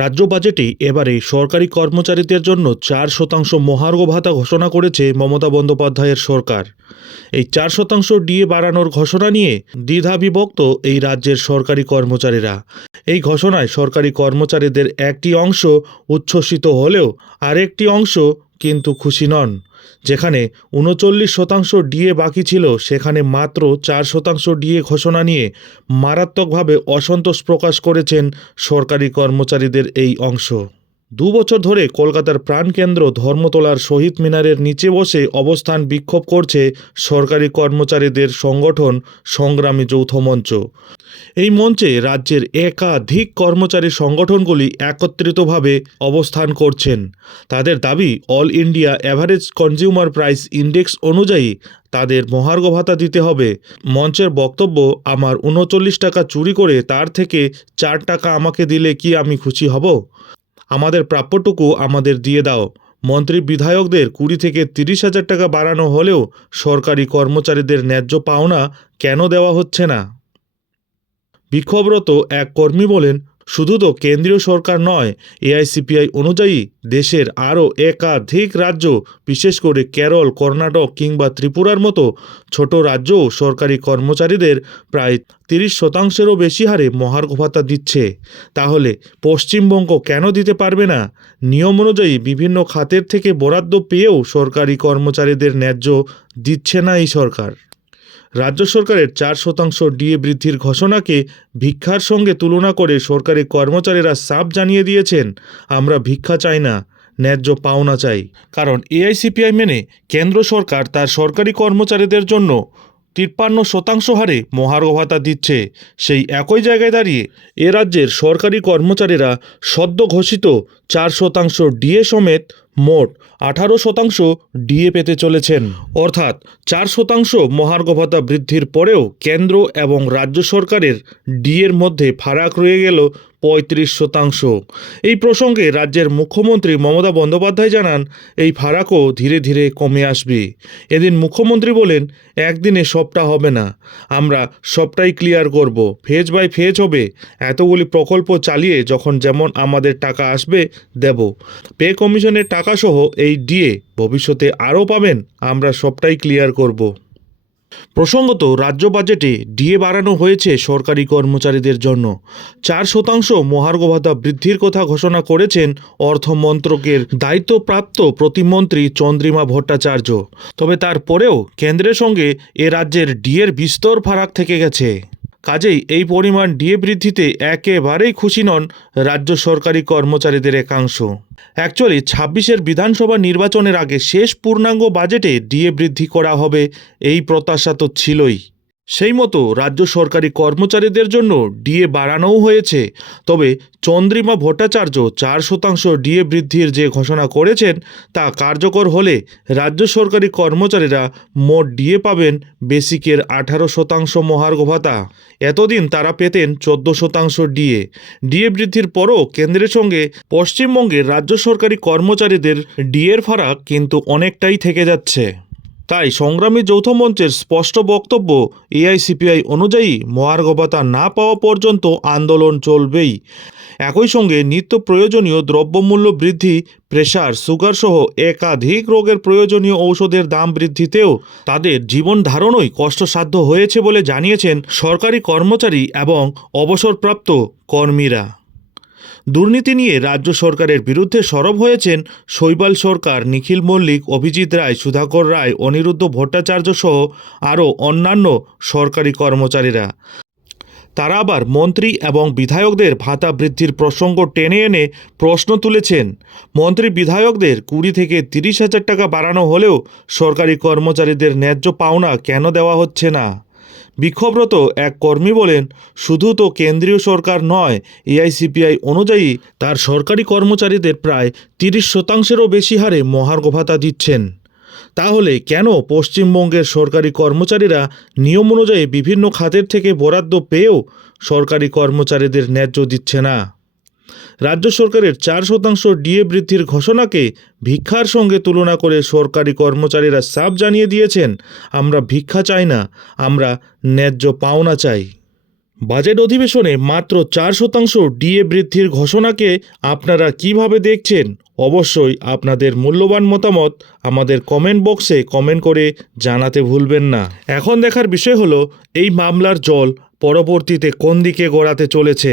রাজ্য বাজেটে এবারে সরকারি কর্মচারীদের জন্য চার শতাংশ মহার্ঘ ভাতা ঘোষণা করেছে মমতা বন্দ্যোপাধ্যায়ের সরকার। এই চার শতাংশ ডিএ বাড়ানোর ঘোষণা নিয়ে দ্বিধা বিভক্ত এই রাজ্যের সরকারি কর্মচারীরা। এই ঘোষণায় সরকারি কর্মচারীদের একটি অংশ উচ্ছ্বসিত হলেও আরেকটি অংশ কিন্তু খুশি নন। যেখানে উনচল্লিশ শতাংশ ডিএ বাকি ছিল, সেখানে মাত্র চার শতাংশ ডিএ ঘোষণা নিয়ে মারাত্মকভাবে অসন্তোষ প্রকাশ করেছেন সরকারি কর্মচারীদের এই অংশ। দু বছর ধরে কলকাতার প্রাণকেন্দ্র ধর্মতলার শহীদ মিনারের নিচে বসে অবস্থান বিক্ষোভ করছে সরকারি কর্মচারীদের সংগঠন সংগ্রামী যৌথ মঞ্চ। এই মঞ্চে রাজ্যের একাধিক কর্মচারী সংগঠনগুলি একত্রিতভাবে অবস্থান করছেন। তাদের দাবি, all India average consumer price index অনুযায়ী তাদের মহার্ঘ ভাতা দিতে হবে। মঞ্চের বক্তব্য, আমার উনচল্লিশ টাকা চুরি করে তার থেকে চার টাকা আমাকে দিলে কি আমি খুশি হব? আমাদের প্রাপ্যটুকু আমাদের দিয়ে দাও। মন্ত্রী বিধায়কদের কুড়ি থেকে তিরিশ হাজার টাকা বাড়ানো হলেও সরকারি কর্মচারীদের ন্যায্য পাওনা কেন দেওয়া হচ্ছে না? বিক্ষোভরত এক কর্মী বলেন শুধু তো কেন্দ্রীয় সরকার নয়, এআইসিপিআই অনুযায়ী দেশের আরও একাধিক রাজ্য, বিশেষ করে কেরল, কর্ণাটক কিংবা ত্রিপুরার মতো ছোট রাজ্যও সরকারি কর্মচারীদের প্রায় তিরিশ শতাংশেরও বেশি হারে মহার্ঘ ভাতা দিচ্ছে। তাহলে পশ্চিমবঙ্গ কেন দিতে পারবে না? নিয়ম অনুযায়ী বিভিন্ন খাতের থেকে বরাদ্দ পেয়েও সরকারি কর্মচারীদের ন্যায্য দিচ্ছে না এই সরকার। রাজ্য সরকারের চার শতাংশ ডিএ বৃদ্ধির ঘোষণাকে ভিক্ষার সঙ্গে তুলনা করে সরকারি কর্মচারীরা সাপ জানিয়ে দিয়েছেন, আমরা ভিক্ষা চাই না, ন্যায্য পাওনা চাই। কারণ এআইসিপিআই মেনে কেন্দ্র সরকার তার সরকারি কর্মচারীদের জন্য তিপ্পান্ন শতাংশ হারে মহার্ঘ ভাতা দিচ্ছে। সেই একই জায়গায় দাঁড়িয়ে এ রাজ্যের সরকারি কর্মচারীরা সদ্য ঘোষিত চার শতাংশ ডিএ সমেত মোট আঠারো শতাংশ ডিএ পেতে চলেছেন। অর্থাৎ চার শতাংশ মহার্ঘ ভাতা বৃদ্ধির পরেও কেন্দ্র এবং রাজ্য সরকারের ডিএর মধ্যে ফারাক রয়ে গেল পঁয়ত্রিশ শতাংশ। এই প্রসঙ্গে রাজ্যের মুখ্যমন্ত্রী মমতা বন্দ্যোপাধ্যায় জানান, এই ফারাকও ধীরে ধীরে কমে আসবে। এদিন মুখ্যমন্ত্রী বলেন, একদিনে সবটা হবে না। আমরা সবটাই ক্লিয়ার করব। ফেজ বাই ফেজ হবে। এতগুলি প্রকল্প চালিয়ে যখন যেমন আমাদের টাকা আসবে, দেব। পে কমিশনের টাকাসহ এই ডিএ ভবিষ্যতে আরও পাবেন। আমরা সবটাই ক্লিয়ার করব। প্রসঙ্গত, রাজ্য বাজেটে ডিএ বাড়ানো হয়েছে সরকারি কর্মচারীদের জন্য। চার শতাংশ মহার্ঘ ভাতা বৃদ্ধির কথা ঘোষণা করেছেন অর্থমন্ত্রকের দায়িত্বপ্রাপ্ত প্রতিমন্ত্রী চন্দ্রিমা ভট্টাচার্য। তবে তারপরেও কেন্দ্রের সঙ্গে এ রাজ্যের ডিএর বিস্তর ফারাক থেকে গেছে। কাজেই এই পরিমাণ ডিএ বৃদ্ধিতে একেবারেই খুশি নন রাজ্য সরকারি কর্মচারীদের একাংশ। অ্যাকচুয়ালি ছাব্বিশের বিধানসভা নির্বাচনের আগে শেষ পূর্ণাঙ্গ বাজেটে ডিএ বৃদ্ধি করা হবে, এই প্রত্যাশা তো ছিলই। সেই মতো রাজ্য সরকারি কর্মচারীদের জন্য ডিএ বাড়ানোও হয়েছে। তবে চন্দ্রিমা ভট্টাচার্য চার শতাংশ ডিএ বৃদ্ধির যে ঘোষণা করেছেন, তা কার্যকর হলে রাজ্য সরকারি কর্মচারীরা মোট ডিএ পাবেন বেসিকের আঠারো শতাংশ মহার্ঘ ভাতা। এতদিন তারা পেতেন চোদ্দ শতাংশ ডিএ। ডিএ বৃদ্ধির পরও কেন্দ্রের সঙ্গে পশ্চিমবঙ্গের রাজ্য সরকারি কর্মচারীদের ডিএর ফারাক কিন্তু অনেকটাই থেকে যাচ্ছে। তাই সংগ্রামী যৌথ মঞ্চের স্পষ্ট বক্তব্য এআইসিপিআই অনুযায়ী মহার্ঘ ভাতা না পাওয়া পর্যন্ত আন্দোলন চলবেই। একই সঙ্গে নিত্য প্রয়োজনীয় দ্রব্যমূল্য বৃদ্ধি প্রেশার সুগার সহ একাধিক রোগের প্রয়োজনীয় ঔষধের দাম বৃদ্ধিতেও তাদের জীবন ধারণই কষ্টসাধ্য হয়েছে বলে জানিয়েছেন সরকারি কর্মচারী এবং অবসরপ্রাপ্ত কর্মীরা। দুর্নীতি নিয়ে রাজ্য সরকারের বিরুদ্ধে সরব হয়েছেন শৈবাল সরকার, নিখিল মল্লিক, অভিজিৎ রায়, সুধাকর রায়, অনিরুদ্ধ ভট্টাচার্য সহ আরও অন্যান্য সরকারি কর্মচারীরা। তারা আবার মন্ত্রী এবং বিধায়কদের ভাতা বৃদ্ধির প্রসঙ্গ টেনে এনে প্রশ্ন তুলেছেন। মন্ত্রী বিধায়কদের কুড়ি থেকে তিরিশ হাজার টাকা বাড়ানো হলেও সরকারি কর্মচারীদের ন্যায্য পাওনা কেন দেওয়া হচ্ছে না? বিক্ষোভরত এক কর্মী বলেন, শুধু তো কেন্দ্রীয় সরকার নয়, এআইসিপিআই অনুযায়ী তার সরকারি কর্মচারীদের প্রায় তিরিশ শতাংশেরও বেশি হারে মহার্ঘ ভাতা দিচ্ছেন। তাহলে কেন পশ্চিমবঙ্গের সরকারি কর্মচারীরা নিয়ম অনুযায়ী বিভিন্ন খাতের থেকে বরাদ্দ পেয়েও সরকারি কর্মচারীদের ন্যায্য দিচ্ছে না? রাজ্য সরকারের চার শতাংশ ডিএ বৃদ্ধির ঘোষণাকে ভিক্ষার সঙ্গে তুলনা করে সরকারি কর্মচারীরা সাফ জানিয়ে দিয়েছেন, আমরা ভিক্ষা চাই না, আমরা ন্যায্য পাওনা চাই। বাজেট অধিবেশনে মাত্র চার শতাংশ ডিএ বৃদ্ধির ঘোষণাকে আপনারা কীভাবে দেখছেন? অবশ্যই আপনাদের মূল্যবান মতামত আমাদের কমেন্ট বক্সে কমেন্ট করে জানাতে ভুলবেন না। এখন দেখার বিষয় হলো, এই মামলার জল পরবর্তীতে কোন দিকে গড়াতে চলেছে?